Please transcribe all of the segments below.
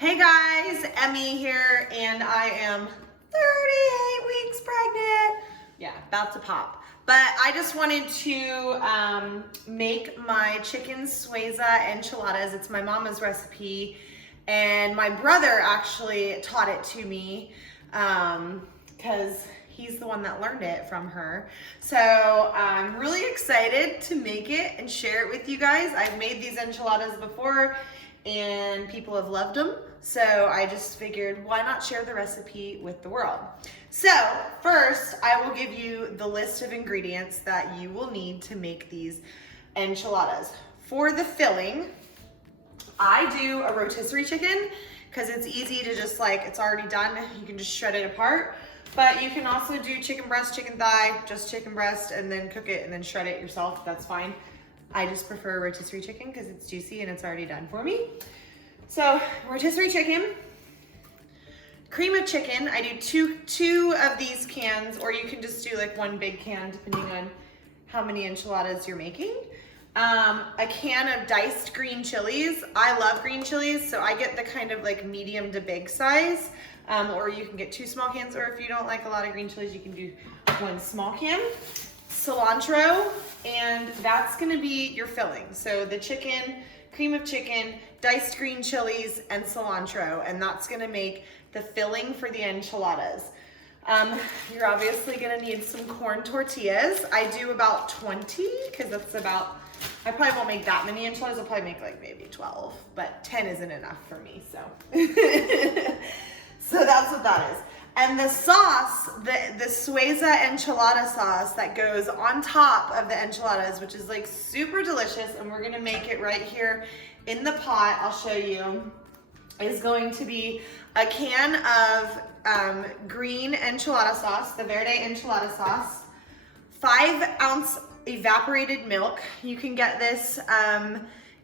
Hey guys, Emmy here, and I am 38 weeks pregnant. Yeah, about to pop. But I just wanted to make my chicken Sueza enchiladas. It's my mama's recipe, and my brother actually taught it to me because he's the one that learned it from her. So I'm really excited to make it and share it with you guys. I've made these enchiladas before, and people have loved them. So I just figured, why not share the recipe with the world? So first, I will give you the list of ingredients that you will need to make these enchiladas. For the filling, I do a rotisserie chicken because it's easy to just it's already done. You can just shred it apart. But you can also do chicken breast, chicken thigh, just chicken breast, and then cook it and then shred it yourself. That's fine. I just prefer rotisserie chicken because it's juicy and it's already done for me. So rotisserie chicken, cream of chicken. I do two of these cans, or you can just do one big can depending on how many enchiladas you're making. A can of diced green chilies. I love green chilies, so I get the kind of medium to big size, or you can get 2 small cans, or if you don't like a lot of green chilies, you can do 1 small can. Cilantro, and that's gonna be your filling. So the chicken, cream of chicken, diced green chilies, and cilantro, and that's gonna make the filling for the enchiladas. You're obviously gonna need some corn tortillas. I do about 20, because that's about, I probably won't make that many enchiladas. I'll probably make maybe 12, but 10 isn't enough for me, so. So that's what that is. And the sauce, the Sueza enchilada sauce that goes on top of the enchiladas, which is super delicious, and we're gonna make it right here in the pot, I'll show you, is going to be a can of green enchilada sauce, the verde enchilada sauce, 5-ounce evaporated milk. You can get this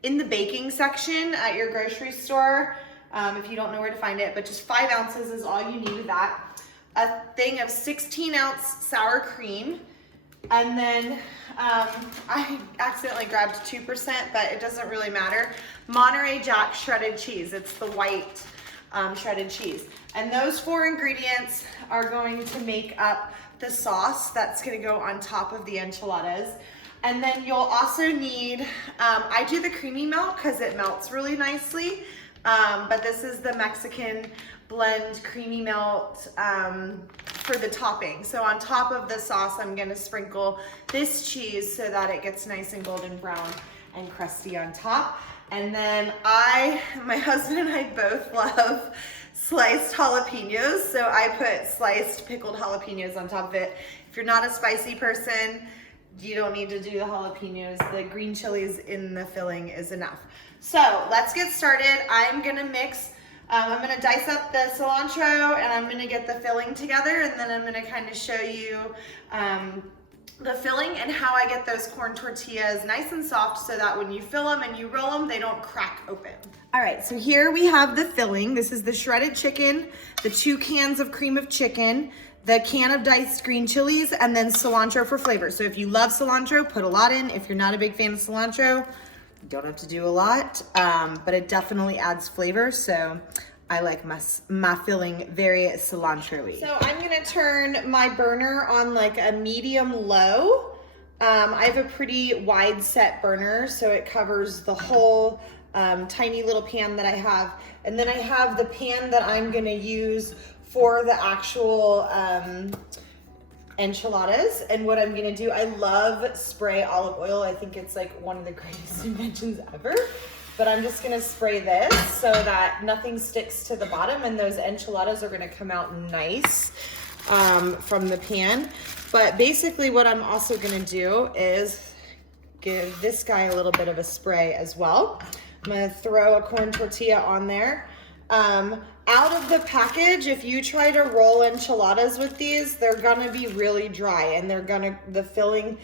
in the baking section at your grocery store. If you don't know where to find it, but just 5 ounces is all you need of that. A thing of 16-ounce sour cream, and then I accidentally grabbed 2%, but it doesn't really matter. Monterey Jack shredded cheese. It's the white shredded cheese. And those 4 ingredients are going to make up the sauce that's gonna go on top of the enchiladas. And then you'll also need, I do the creamy milk because it melts really nicely. But this is the Mexican blend creamy melt for the topping. So on top of the sauce, I'm gonna sprinkle this cheese so that it gets nice and golden brown and crusty on top. And then my husband and I both love sliced jalapenos. So I put sliced pickled jalapenos on top of it. If you're not a spicy person, you don't need to do the jalapenos. The green chilies in the filling is enough. So let's get started. I'm gonna mix, I'm gonna dice up the cilantro, and I'm gonna get the filling together, and then I'm gonna kind of show you the filling and how I get those corn tortillas nice and soft so that when you fill them and you roll them, they don't crack open. All right, so here we have the filling. This is the shredded chicken, the 2 cans of cream of chicken, the can of diced green chilies, and then cilantro for flavor. So if you love cilantro, put a lot in. If you're not a big fan of cilantro, you don't have to do a lot, but it definitely adds flavor. So I like my filling very cilantro-y. So I'm gonna turn my burner on a medium low. I have a pretty wide set burner, so it covers the whole tiny little pan that I have. And then I have the pan that I'm gonna use for the actual enchiladas. And what I'm gonna do, I love spray olive oil. I think it's one of the greatest inventions ever. But I'm just gonna spray this so that nothing sticks to the bottom, and those enchiladas are gonna come out nice from the pan. But basically what I'm also gonna do is give this guy a little bit of a spray as well. I'm gonna throw a corn tortilla on there. Out of the package, if you try to roll enchiladas with these, they're gonna be really dry, and the filling,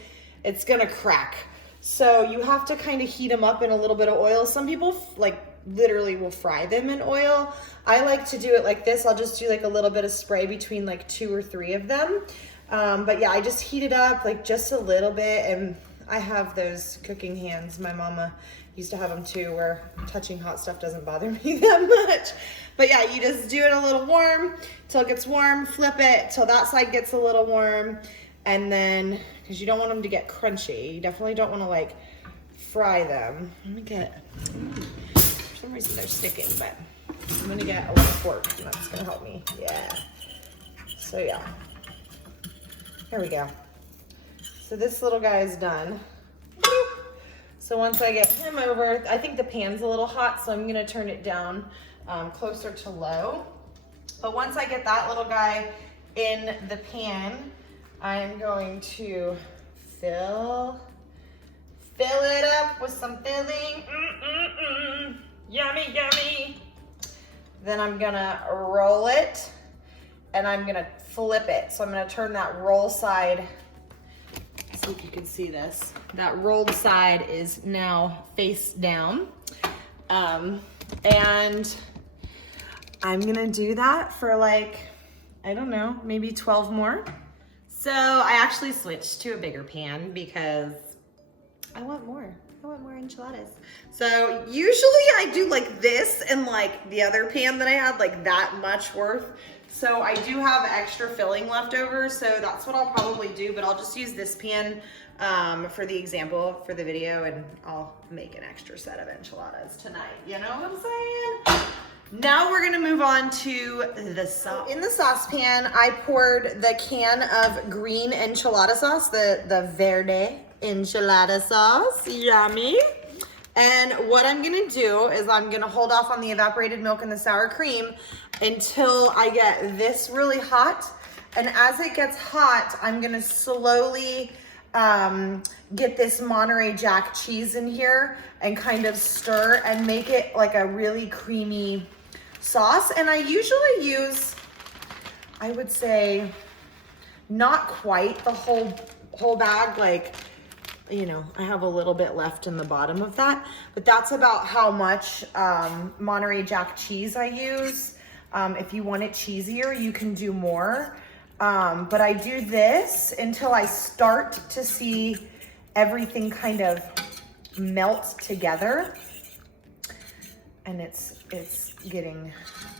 it's gonna crack. So you have to kind of heat them up in a little bit of oil. Some people literally will fry them in oil. I like to do it like this. I'll just do a little bit of spray between 2 or 3 of them. But yeah, I just heat it up just a little bit, and I have those cooking hands. My mama used to have them too, where touching hot stuff doesn't bother me that much. But yeah, you just do it a little warm till it gets warm, flip it till that side gets a little warm. And then, because you don't want them to get crunchy, you definitely don't want to like fry them. Let me get, for some reason they're sticking, but I'm gonna get a little fork and that's gonna help me. Yeah. So yeah, here we go. So this little guy is done. So once I get him over, I think the pan's a little hot, so I'm gonna turn it down closer to low. But once I get that little guy in the pan, I'm going to fill it up with some filling. Yummy, yummy. Then I'm gonna roll it and I'm gonna flip it. So I'm gonna turn that roll side. See if you can see this. That rolled side is now face down. And I'm gonna do that for like, I don't know, maybe 12 more. So I actually switched to a bigger pan because I want more. I want more enchiladas. So usually I do like this and like the other pan that I had, like that much worth. So I do have extra filling left over, so that's what I'll probably do, but I'll just use this pan for the example for the video, and I'll make an extra set of enchiladas tonight. You know what I'm saying? Now we're gonna move on to the sauce. In the saucepan, I poured the can of green enchilada sauce, the verde enchilada sauce, yummy. And what I'm gonna do is I'm gonna hold off on the evaporated milk and the sour cream until I get this really hot. And as it gets hot, I'm gonna slowly get this Monterey Jack cheese in here and kind of stir and make it like a really creamy sauce. And I usually use, I would say, not quite the whole bag, like, you know, I have a little bit left in the bottom of that, but that's about how much Monterey Jack cheese I use. If you want it cheesier, you can do more. But I do this until I start to see everything kind of melt together. And it's getting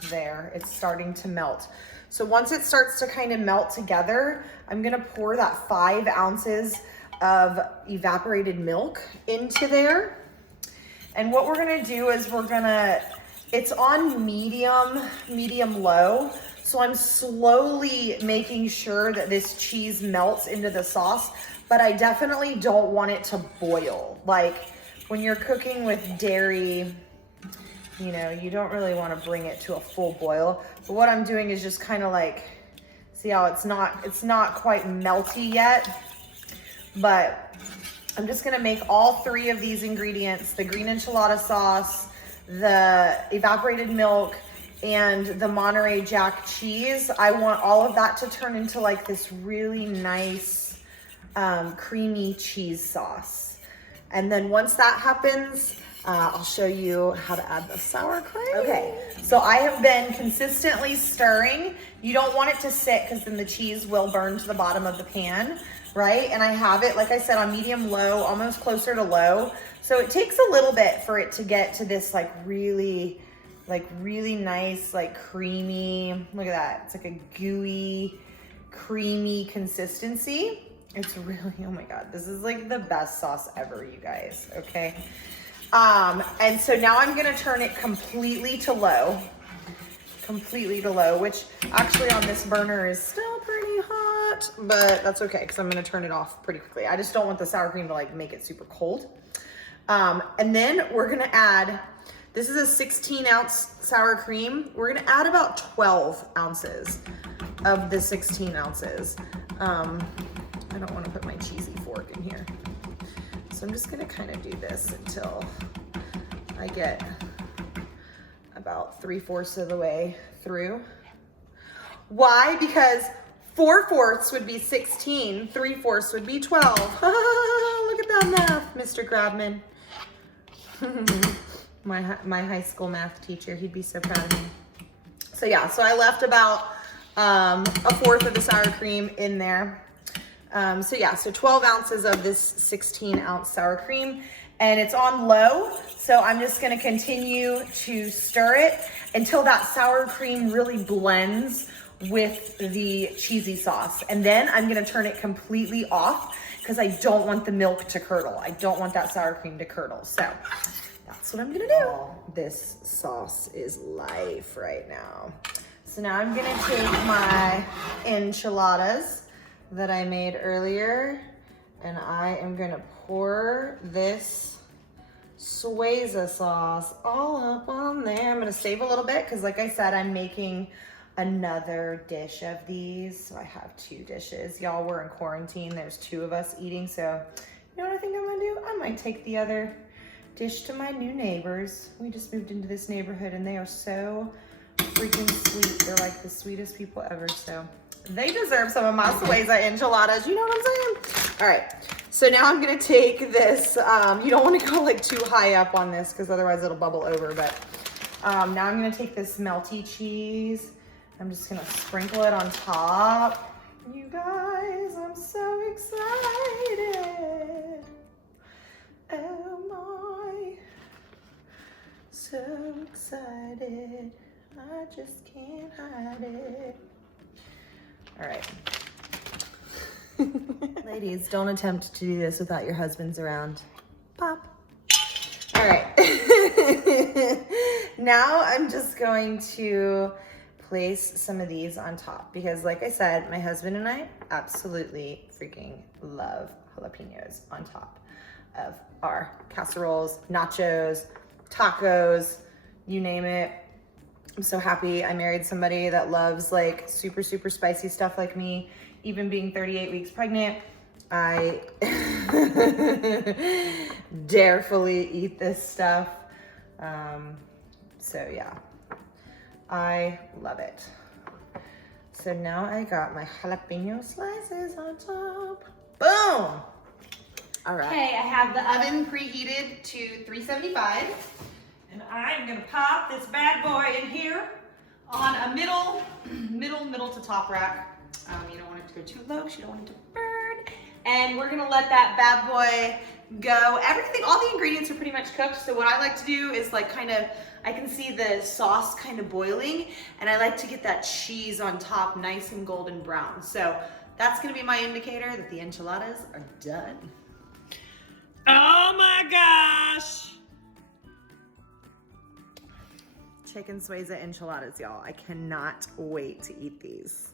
there. It's starting to melt. So once it starts to kind of melt together, I'm gonna pour that 5 ounces of evaporated milk into there. And what we're gonna do is it's on medium low. So I'm slowly making sure that this cheese melts into the sauce, but I definitely don't want it to boil. Like when you're cooking with dairy, you know, you don't really want to bring it to a full boil. But what I'm doing is just kind of like, see how it's not quite melty yet, but I'm just gonna make all 3 of these ingredients, the green enchilada sauce, the evaporated milk, and the Monterey Jack cheese. I want all of that to turn into like this really nice creamy cheese sauce. And then once that happens, I'll show you how to add the sour cream. Okay, so I have been consistently stirring. You don't want it to sit because then the cheese will burn to the bottom of the pan, right? And I have it, like I said, on medium low, almost closer to low. So it takes a little bit for it to get to this like really nice, like creamy, look at that. It's like a gooey, creamy consistency. It's really, oh my God, this is like the best sauce ever, you guys, okay? And so now I'm gonna turn it completely to low, which actually on this burner is still pretty hot, but that's okay because I'm gonna turn it off pretty quickly. I just don't want the sour cream to like make it super cold. And then we're gonna add, this is a 16-ounce sour cream. We're gonna add about 12 ounces of the 16 ounces. I don't wanna put my cheesy fork in here. So I'm just gonna kind of do this until I get about 3/4 of the way through. Why? Because 4/4 would be 16, 3/4 would be 12. Look at that math, Mr. Grabman. my high school math teacher, he'd be so proud of me. So yeah, so I left about 1/4 of the sour cream in there. So yeah, so 12 ounces of this 16-ounce sour cream, and it's on low. So I'm just gonna continue to stir it until that sour cream really blends with the cheesy sauce. And then I'm gonna turn it completely off because I don't want the milk to curdle. I don't want that sour cream to curdle. So that's what I'm gonna do. This sauce is life right now. So now I'm gonna take my enchiladas that I made earlier, and I am gonna pour this Sueza sauce all up on there. I'm gonna save a little bit because like I said, I'm making another dish of these. So I have 2 dishes. Y'all, we're in quarantine. There's 2 of us eating. So you know what I think I'm gonna do? I might take the other dish to my new neighbors. We just moved into this neighborhood and they are so freaking sweet. They're like the sweetest people ever. So they deserve some of my Sueza enchiladas. You know what I'm saying? All right. So now I'm gonna take this. You don't want to go like too high up on this because otherwise it'll bubble over. But now I'm gonna take this melty cheese. I'm just gonna sprinkle it on top. You guys, I'm so excited. Am I so excited? I just can't hide it. All right. Ladies, don't attempt to do this without your husbands around. Pop. All right. Now I'm just going to place some of these on top because like I said, my husband and I absolutely freaking love jalapenos on top of our casseroles, nachos, tacos, you name it. I'm so happy I married somebody that loves like super, super spicy stuff like me. Even being 38 weeks pregnant, I darefully eat this stuff. So yeah, I love it. So now I got my jalapeno slices on top. Boom! All right. Okay, I have the oven preheated to 375. And I'm gonna pop this bad boy in here on a middle to top rack. You don't want it to go too low because you don't want it to burn. And we're gonna let that bad boy go. Everything, all the ingredients are pretty much cooked. So what I like to do is like kind of, I can see the sauce kind of boiling and I like to get that cheese on top nice and golden brown. So that's gonna be my indicator that the enchiladas are done. Oh my gosh. Chicken Sueza enchiladas, y'all. I cannot wait to eat these.